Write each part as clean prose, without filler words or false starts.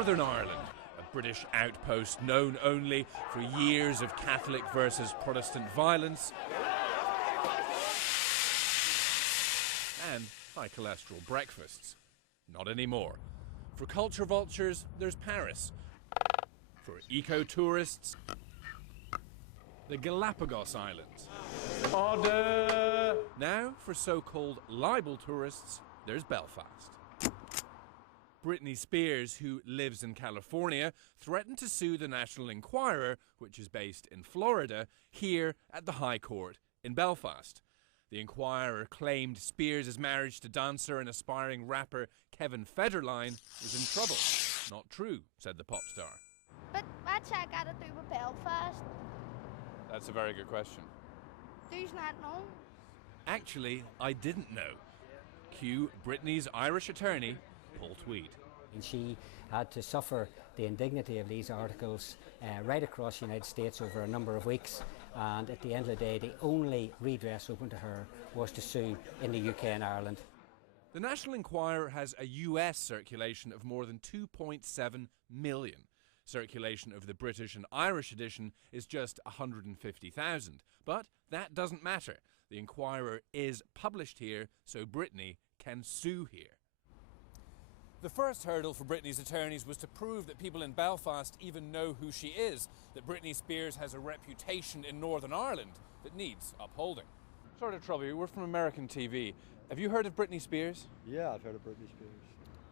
Northern Ireland, a British outpost known only for years of Catholic versus Protestant violence and high cholesterol breakfasts. Not anymore. For culture vultures, there's Paris. For eco-tourists, the Galapagos Islands. Order! Now, for so-called libel tourists, there's Belfast. Britney Spears, who lives in California, threatened to sue the National Enquirer, which is based in Florida, here at the High Court in Belfast. The Enquirer claimed Spears' marriage to dancer and aspiring rapper Kevin Federline was in trouble. Not true, said the pop star. But what's that got to do with Belfast? That's a very good question. Do you not know? Actually, I didn't know. Cue Britney's Irish attorney, Paul Tweed. And she had to suffer the indignity of these articles right across the United States over a number of weeks, and at the end of the day the only redress open to her was to sue in the UK and Ireland. The National Enquirer has a US circulation of more than 2.7 million. Circulation of the British and Irish edition is just 150,000. But that doesn't matter. The Enquirer is published here, so Britney can sue here. The first hurdle for Britney's attorneys was to prove that people in Belfast even know who she is, that Britney Spears has a reputation in Northern Ireland that needs upholding. Sorry to trouble you, we're from American TV. Have you heard of Britney Spears? Yeah, I've heard of Britney Spears.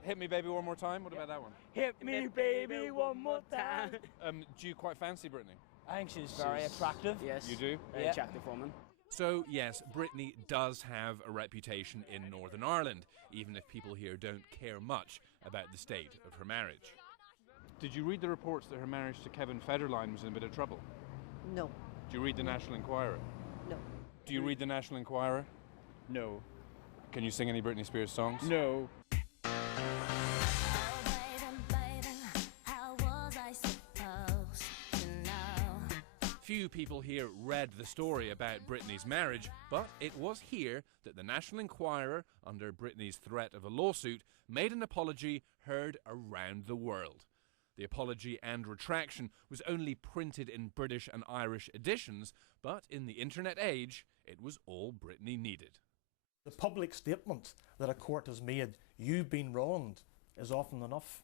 Hit Me Baby One More Time? What about that one? Hit me baby one more time. Do you quite fancy Britney? I think she's very attractive. Yes. You do? Very attractive woman. So, yes, Britney does have a reputation in Northern Ireland, even if people here don't care much about the state of her marriage. Did you read the reports that her marriage to Kevin Federline was in a bit of trouble? No. Do you read the National Enquirer? No. Do you read the National Enquirer? No. Can you sing any Britney Spears songs? No. Few people here read the story about Britney's marriage, but it was here that the National Enquirer, under Britney's threat of a lawsuit, made an apology heard around the world. The apology and retraction was only printed in British and Irish editions, but in the internet age, it was all Britney needed. The public statement that a court has made, "You've been wronged," is often enough.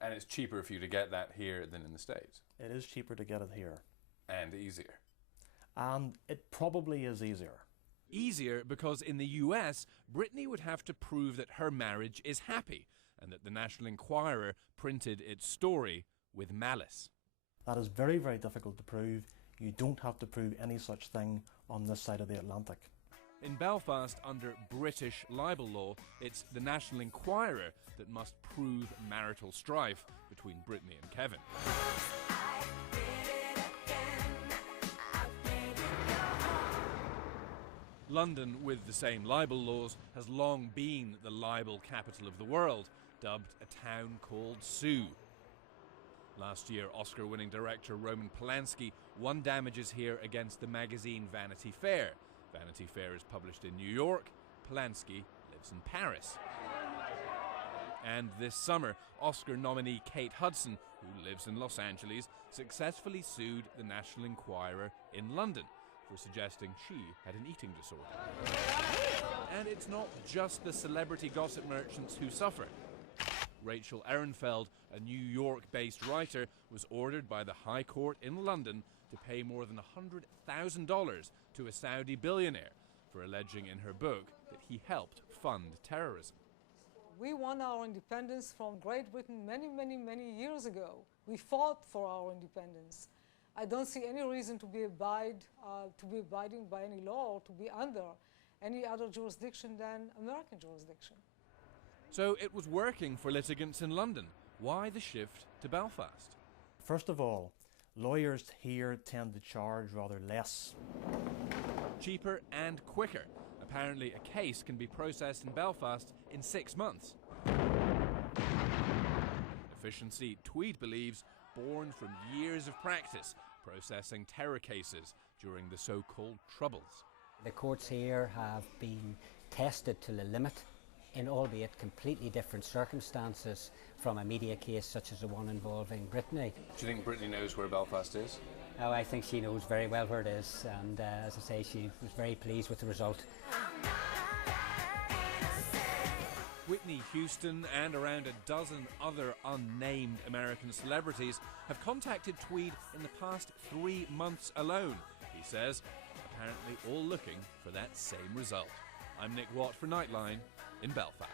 And it's cheaper for you to get that here than in the States. It is cheaper to get it here. And easier. And it probably is easier. Easier because in the US, Britney would have to prove that her marriage is happy and that the National Enquirer printed its story with malice. That is very, very difficult to prove. You don't have to prove any such thing on this side of the Atlantic. In Belfast, under British libel law, it's the National Enquirer that must prove marital strife between Britney and Kevin. London, with the same libel laws, has long been the libel capital of the world, dubbed a town called Sue. Last year, Oscar-winning director Roman Polanski won damages here against the magazine Vanity Fair. Vanity Fair is published in New York. Polanski lives in Paris. And this summer, Oscar nominee Kate Hudson, who lives in Los Angeles, successfully sued the National Enquirer in London for suggesting she had an eating disorder. And it's not just the celebrity gossip merchants who suffer. Rachel Ehrenfeld, a New York-based writer, was ordered by the High Court in London to pay more than $100,000 to a Saudi billionaire for alleging in her book that he helped fund terrorism. We won our independence from Great Britain many years ago. We fought for our independence. I don't see any reason to be abiding by any law or to be under any other jurisdiction than American jurisdiction. So it was working for litigants in London. Why the shift to Belfast? First of all, lawyers here tend to charge rather less. Cheaper and quicker. Apparently a case can be processed in Belfast in 6 months. Efficiency, Tweed believes, born from years of practice processing terror cases during the so-called Troubles. The courts here have been tested to the limit in albeit completely different circumstances from a media case such as the one involving Brittany. Do you think Brittany knows where Belfast is? Oh, I think she knows very well where it is, and as I say, she was very pleased with the result. Whitney Houston and around a dozen other unnamed American celebrities have contacted Tweed in the past 3 months alone, he says, apparently all looking for that same result. I'm Nick Watt for Nightline in Belfast.